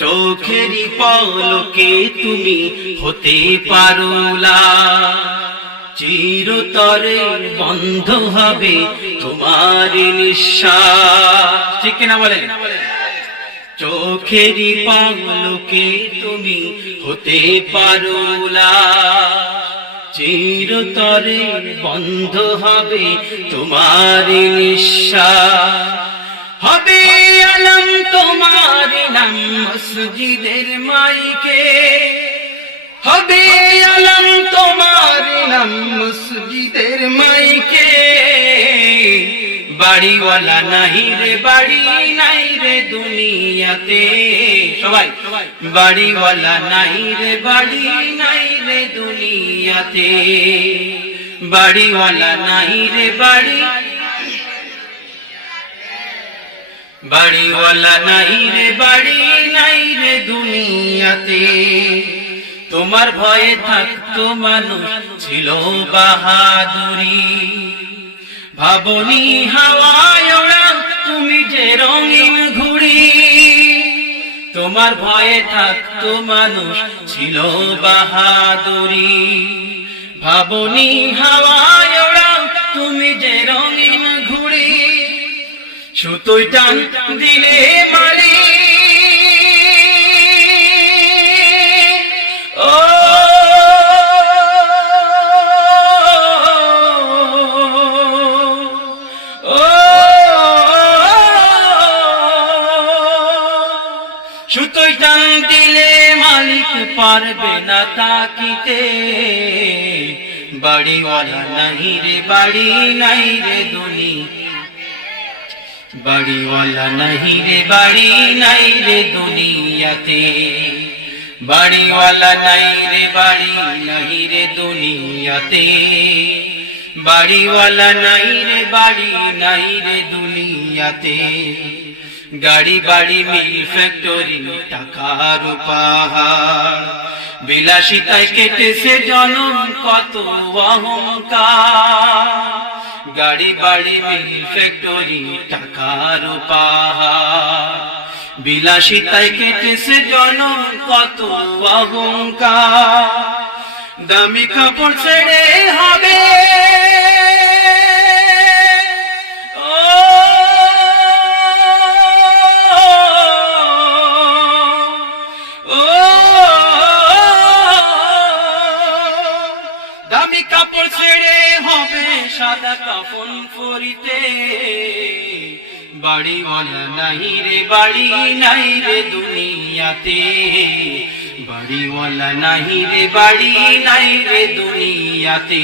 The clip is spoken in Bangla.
চোখেরই পলকে তুমি হতে পারো লাশ, চিরতরে বন্ধ হবে তোমার নিঃশ্বাস। ঠিক কিনা বলেন? চোখেরই পলকে তুমি হতে পারো লাশ, চিরতরে বন্ধ হবে তোমার নিঃশ্বাস। হবে আলম তোমার নাম মসজিদের মাইকে, হবে আলম তোমার নাম মসজিদের মাইকে। বাড়িওয়ালা নাই রে বাড়ি নাই রে দুনিয়াতে, সবাই বাড়িওয়ালা নাই রে বাড়ি নাই রে দুনিয়াতে, বাড়িওয়ালা নাই রে বাড়ি, বাড়িওয়ালা নাই রে বাড়ি নাই রে দুনিয়াতে। তোমার ভয়ে থাকতো মানুষ ছিল বাহাদুরি, ভাবনি হাওয়ায় ওড়া তুমি যে রঙিন ঘুড়ি। তোমার ভয়ে থাকতো মানুষ ছিল বাহাদুরি, ভাবনি হাওয়ায় ওড়া তুমি যে রঙিন ঘুড়ি। সুতোই টান দিলে মারি, ও সুতোই টান দিলে মালিক পারবে না তাকিতে। বাড়িওয়ালা নাই রে বাড়ি নাই রে দুনিয়া, বাড়িওয়ালা নাই রে বাড়ি নাই রে দুনিয়াতে, বাড়িওয়ালা নাই রে বাড়ি নাই রে দুনিয়াতে, বাড়িওয়ালা নাই রে বাড়ি নাই রে দুনিয়াতে। গাড়ি বাড়ি মিল ফ্যাক্টরি টাকার পাহাড়, বিলাসিতায় কেটেছে জনম কত অহংকার। গাড়ি বাড়ি মিল ফ্যাক্টরি টাকার পাহাড়, বিলাসিতায় কেটেছে জনম কত অহংকার। দামি কাপড় ছেড়ে হবে, দামি কাপড় ছেড়ে হবে সাদা কাফন পরিতে। বাড়িওয়ালা নাই রে বাড়ি নাই রে দুনিয়াতে, বাড়িওয়ালা নাই রে বাড়ি নাই রে দুনিয়াতে।